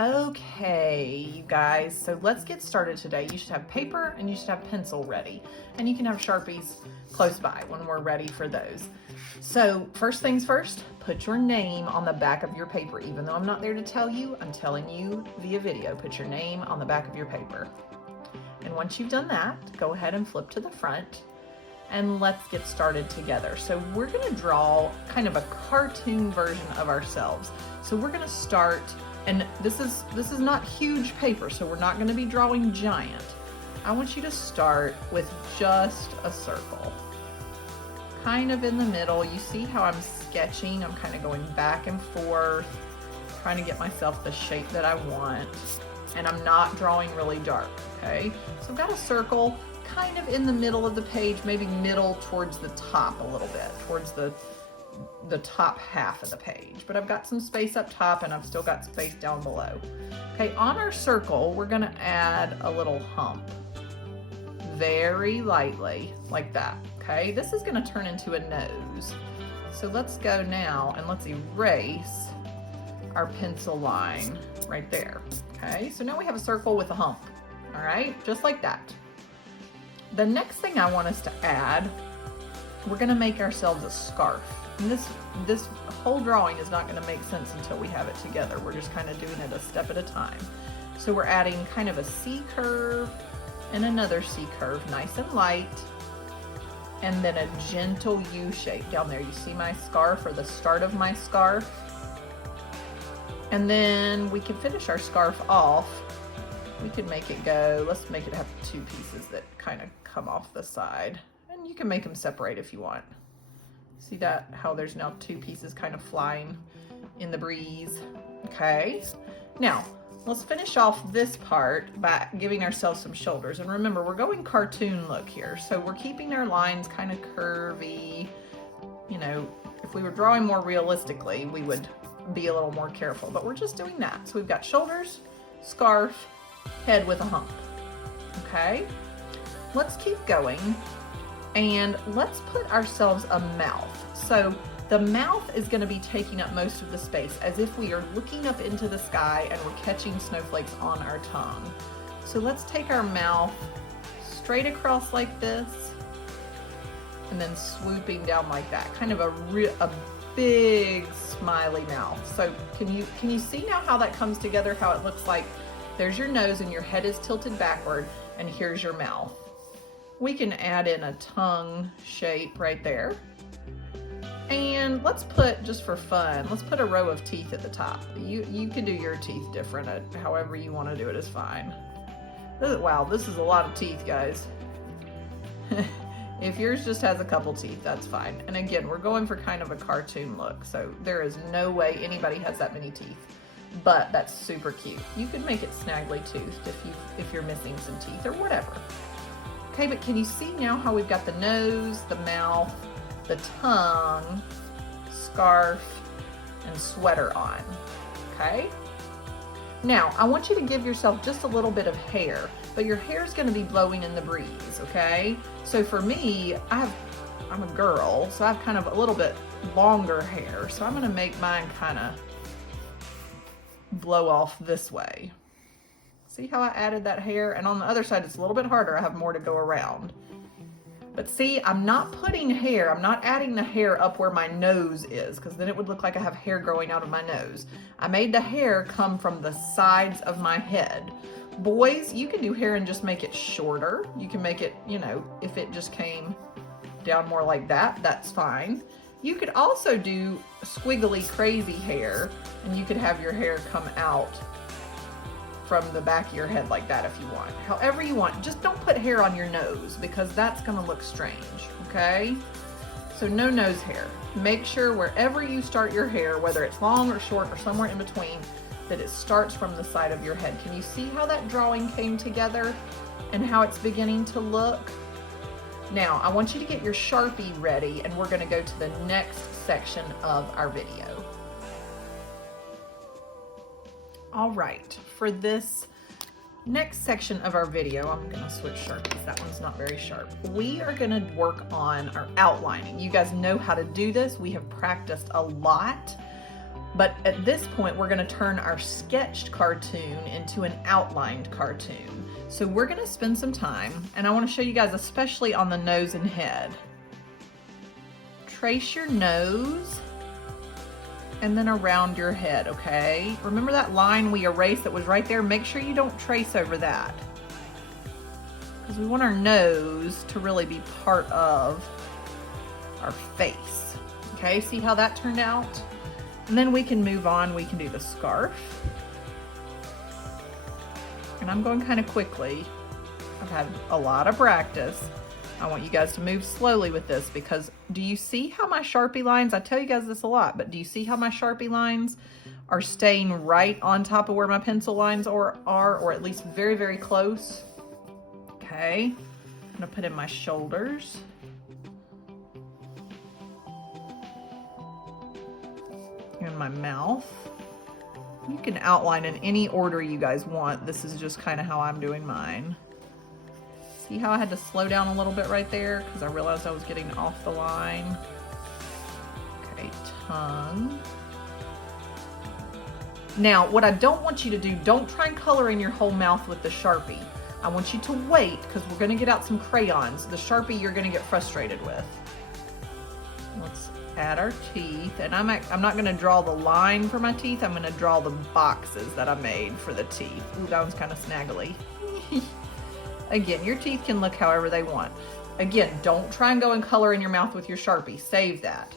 Okay, you guys, so let's get started today. You should have paper and you should have pencil ready. And you can have Sharpies close by when we're ready for those. So first things first, put your name on the back of your paper. Even though I'm not there to tell you, I'm telling you via video. Put your name on the back of your paper. And once you've done that, go ahead and flip to the front and let's get started together. So we're gonna draw kind of a cartoon version of ourselves. So we're gonna start, and this is not huge paper, so we're not gonna be drawing giant. I want you to start with just a circle. Kind of in the middle. You see how I'm sketching? I'm kind of going back and forth, trying to get myself the shape that I want. And I'm not drawing really dark, okay? So I've got a circle kind of in the middle of the page, maybe middle towards the top a little bit, towards the top half of the page. But I've got some space up top and I've still got space down below. Okay, on our circle, we're gonna add a little hump. Very lightly, like that, okay? This is gonna turn into a nose. So let's go now and let's erase our pencil line right there, okay? So now we have a circle with a hump, all right? Just like that. The next thing I want us to add, we're gonna make ourselves a scarf. And this whole drawing is not gonna make sense until we have it together. We're just kind of doing it a step at a time. So we're adding kind of a C curve and another C curve, nice and light, and then a gentle U shape down there. You see my scarf, or the start of my scarf? And then we can finish our scarf off. We could make it go, let's make it have two pieces that kind of come off the side. And you can make them separate if you want. See that, how there's now two pieces kind of flying in the breeze. Okay, now let's finish off this part by giving ourselves some shoulders. And remember, we're going cartoon look here. So we're keeping our lines kind of curvy. You know, if we were drawing more realistically, we would be a little more careful, but we're just doing that. So we've got shoulders, scarf, head with a hump. Okay, let's keep going and let's put ourselves a mouth. So the mouth is going to be taking up most of the space, as if we are looking up into the sky and we're catching snowflakes on our tongue. So let's take our mouth straight across like this and then swooping down like that, kind of a big smiley mouth. So can you see now how that comes together, how it looks like there's your nose and your head is tilted backward, and here's your mouth. We can add in a tongue shape right there. And let's put, just for fun, let's put a row of teeth at the top. You can do your teeth different, however you want to do it is fine. Wow, this is a lot of teeth, guys. If yours just has a couple teeth, that's fine. And again, we're going for kind of a cartoon look, so there is no way anybody has that many teeth. But that's super cute. You could make it snaggly toothed if you're missing some teeth or whatever. Okay, but can you see now how we've got the nose, the mouth, the tongue, scarf, and sweater on, okay? Now, I want you to give yourself just a little bit of hair, but your hair is gonna be blowing in the breeze, okay? So for me, I'm a girl, so I have kind of a little bit longer hair, so I'm gonna make mine kind of blow off this way. See how I added that hair? And on the other side, it's a little bit harder. I have more to go around. But see, I'm not putting hair, I'm not adding the hair up where my nose is, because then it would look like I have hair growing out of my nose. I made the hair come from the sides of my head. Boys, you can do hair and just make it shorter. You can make it, you know, if it just came down more like that, that's fine. You could also do squiggly crazy hair, and you could have your hair come out from the back of your head like that if you want. However you want, just don't put hair on your nose because that's gonna look strange, okay? So no nose hair. Make sure wherever you start your hair, whether it's long or short or somewhere in between, that it starts from the side of your head. Can you see how that drawing came together and how it's beginning to look? Now, I want you to get your Sharpie ready and we're gonna go to the next section of our video. All right, for this next section of our video, I'm gonna switch Sharpies. That one's not very sharp. We are gonna work on our outlining. You guys know how to do this. We have practiced a lot. But at this point, we're gonna turn our sketched cartoon into an outlined cartoon. So we're gonna spend some time, and I wanna show you guys, especially on the nose and head. Trace your nose and then around your head, okay? Remember that line we erased that was right there? Make sure you don't trace over that, because we want our nose to really be part of our face. Okay, see how that turned out? And then we can move on. We can do the scarf. And I'm going kind of quickly. I've had a lot of practice. I want you guys to move slowly with this, because do you see how my Sharpie lines, I tell you guys this a lot, but do you see how my Sharpie lines are staying right on top of where my pencil lines are, or at least very, very close? Okay, I'm gonna put in my shoulders. And my mouth. You can outline in any order you guys want. This is just kind of how I'm doing mine. See how I had to slow down a little bit right there because I realized I was getting off the line. Okay, tongue. Now, what I don't want you to do, don't try and color in your whole mouth with the Sharpie. I want you to wait, because we're gonna get out some crayons. The Sharpie you're gonna get frustrated with. Let's add our teeth, and I'm not gonna draw the line for my teeth, I'm gonna draw the boxes that I made for the teeth. Ooh, that one's kind of snaggly. Again, your teeth can look however they want. Again, don't try and go and color in your mouth with your Sharpie. Save that.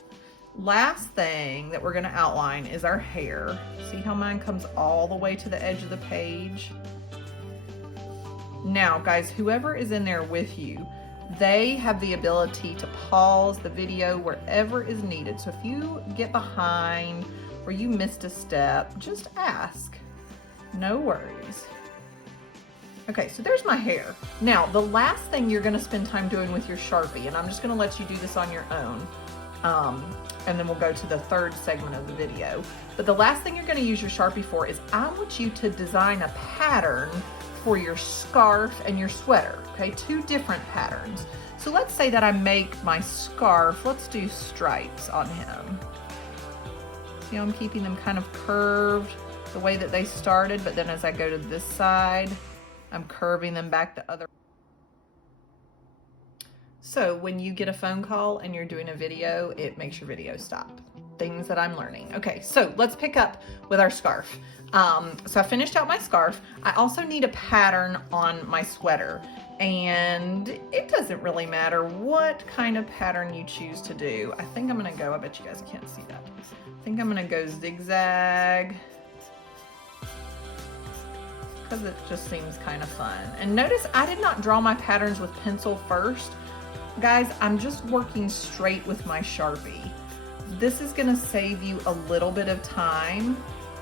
Last thing that we're gonna outline is our hair. See how mine comes all the way to the edge of the page? Now, guys, whoever is in there with you, they have the ability to pause the video wherever is needed. So if you get behind or you missed a step, just ask. No worries. Okay, so there's my hair. Now, the last thing you're gonna spend time doing with your Sharpie, and I'm just gonna let you do this on your own, and then we'll go to the third segment of the video. But the last thing you're gonna use your Sharpie for is I want you to design a pattern for your scarf and your sweater, okay? Two different patterns. So let's say that I make my scarf, let's do stripes on him. See how I'm keeping them kind of curved the way that they started, but then as I go to this side, I'm curving them back the other. So when you get a phone call and you're doing a video, it makes your video stop. Things that I'm learning. Okay, so let's pick up with our scarf. So I finished out my scarf. I also need a pattern on my sweater, and it doesn't really matter what kind of pattern you choose to do. I think I'm gonna go, I bet you guys can't see that. I think I'm gonna go zigzag, because it just seems kind of fun. And notice I did not draw my patterns with pencil first. Guys, I'm just working straight with my Sharpie. This is gonna save you a little bit of time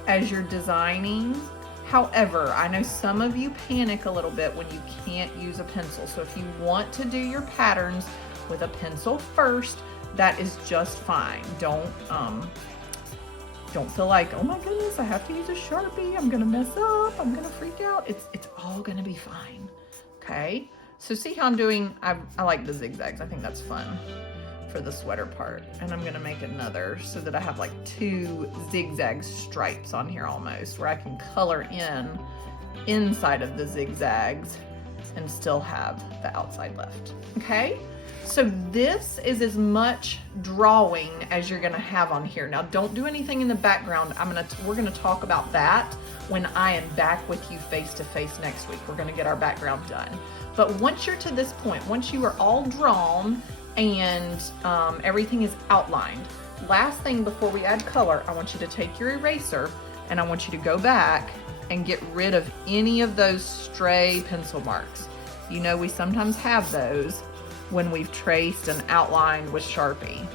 as you're designing. However, I know some of you panic a little bit when you can't use a pencil. So if you want to do your patterns with a pencil first, that is just fine. Don't feel like, oh my goodness, I have to use a Sharpie, I'm gonna mess up, I'm gonna freak out. It's all gonna be fine, okay? So see how I'm doing, I like the zigzags, I think that's fun for the sweater part. And I'm gonna make another so that I have like two zigzag stripes on here almost, where I can color in inside of the zigzags and still have the outside left, okay? So this is as much drawing as you're gonna have on here. Now don't do anything in the background. We're gonna talk about that when I am back with you face to face next week. We're gonna get our background done. But once you're to this point, once you are all drawn and everything is outlined, last thing before we add color, I want you to take your eraser and I want you to go back and get rid of any of those stray pencil marks. You know, we sometimes have those when we've traced and outlined with Sharpie.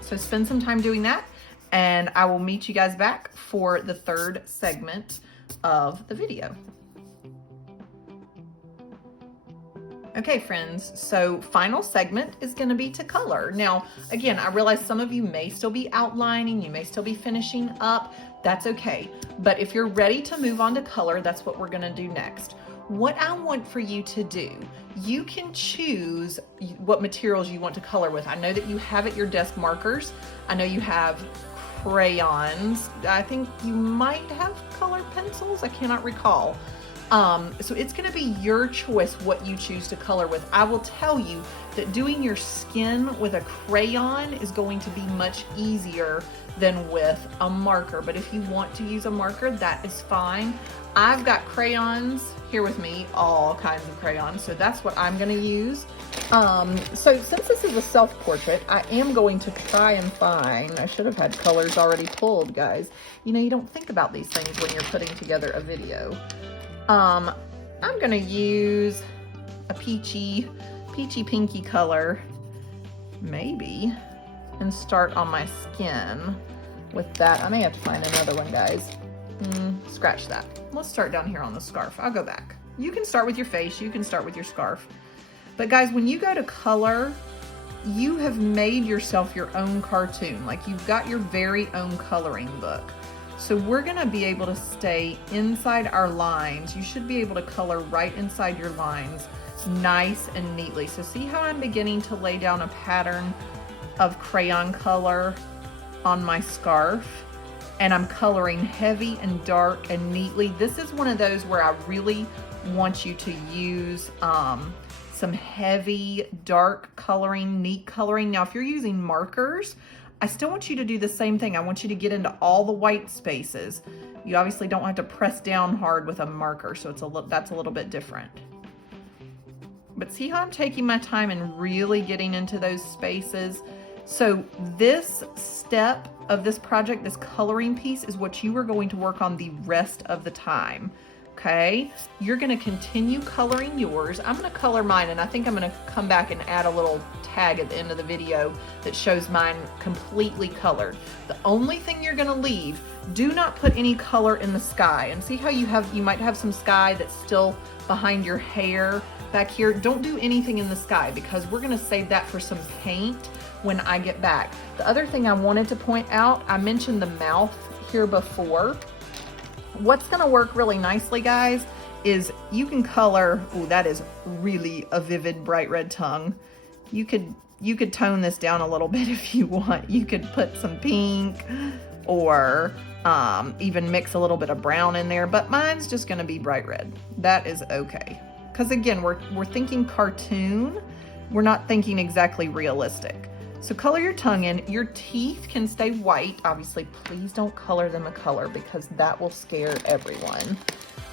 So spend some time doing that, and I will meet you guys back for the third segment of the video. Okay, friends, so final segment is gonna be to color. Now, again, I realize some of you may still be outlining, you may still be finishing up, that's okay. But if you're ready to move on to color, that's what we're gonna do next. What I want for you to do, you can choose what materials you want to color with. I know that you have at your desk markers. I know you have crayons. I think you might have colored pencils. I cannot recall. So it's going to be your choice what you choose to color with. I will tell you that doing your skin with a crayon is going to be much easier than with a marker. But if you want to use a marker, that is fine. I've got crayons here with me, all kinds of crayons. So that's what I'm going to use. So since this is a self-portrait, I am going to try and find, I should have had colors already pulled, guys. You know, you don't think about these things when you're putting together a video. I'm gonna use a peachy pinky color, maybe, and start on my skin with that. I may have to find another one, guys. Scratch that. Let's start down here on the scarf. I'll go back. You can start with your face, you can start with your scarf. But guys, when you go to color, you have made yourself your own cartoon. Like, you've got your very own coloring book. So we're gonna be able to stay inside our lines. You should be able to color right inside your lines, nice and neatly. So see how I'm beginning to lay down a pattern of crayon color on my scarf? And I'm coloring heavy and dark and neatly. This is one of those where I really want you to use some heavy, dark coloring, neat coloring. Now, if you're using markers, I still want you to do the same thing. I want you to get into all the white spaces. You obviously don't have to press down hard with a marker, so that's a little bit different. But see how I'm taking my time and really getting into those spaces? So this step of this project, this coloring piece, is what you are going to work on the rest of the time. Okay, you're going to continue coloring yours. I'm going to color mine, and I think I'm going to come back and add a little tag at the end of the video that shows mine completely colored. The only thing you're going to leave, do not put any color in the sky. And see how you might have some sky that's still behind your hair back here. Don't do anything in the sky, because we're going to save that for some paint when I get back. The other thing I wanted to point out, I mentioned the mouth here before. What's gonna work really nicely, guys, is you can color, ooh, that is really a vivid bright red tongue. You could tone this down a little bit if you want. You could put some pink or even mix a little bit of brown in there, but mine's just gonna be bright red. That is okay. Because again, we're thinking cartoon. We're not thinking exactly realistic. So color your tongue in. Your teeth can stay white. Obviously, please don't color them a color, because that will scare everyone.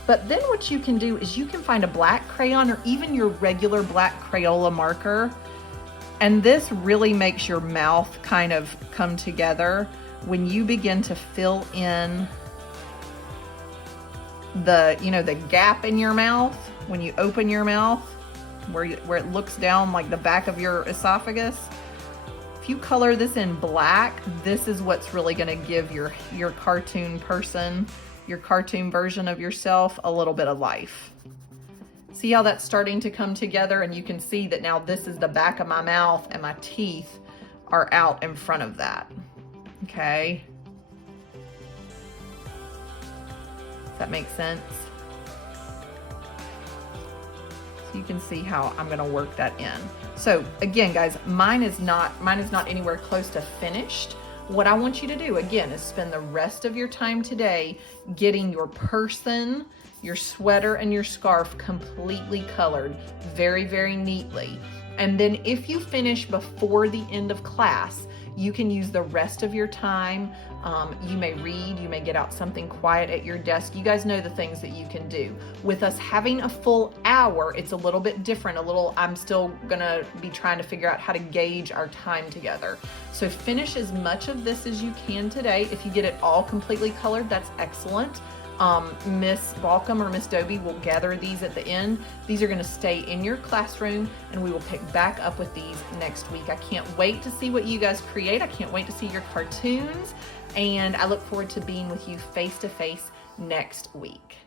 But then what you can do is you can find a black crayon or even your regular black Crayola marker. And this really makes your mouth kind of come together when you begin to fill in the gap in your mouth. When you open your mouth, where it looks down like the back of your esophagus. If you color this in black, this is what's really going to give your cartoon person, your cartoon version of yourself, a little bit of life. See how that's starting to come together? And you can see that now this is the back of my mouth and my teeth are out in front of that. Okay. Does that make sense? So you can see how I'm going to work that in. So again, guys, mine is not anywhere close to finished. What I want you to do, again, is spend the rest of your time today getting your person, your sweater, and your scarf completely colored very, very neatly. And then if you finish before the end of class, you can use the rest of your time. You may read, you may get out something quiet at your desk. You guys know the things that you can do. With us having a full hour, it's a little bit different. I'm still gonna be trying to figure out how to gauge our time together. So finish as much of this as you can today. If you get it all completely colored, that's excellent. Miss Balcom or Miss Dobie will gather these at the end. These are going to stay in your classroom, and we will pick back up with these next week. I can't wait to see what you guys create. I can't wait to see your cartoons, and I look forward to being with you face to face next week.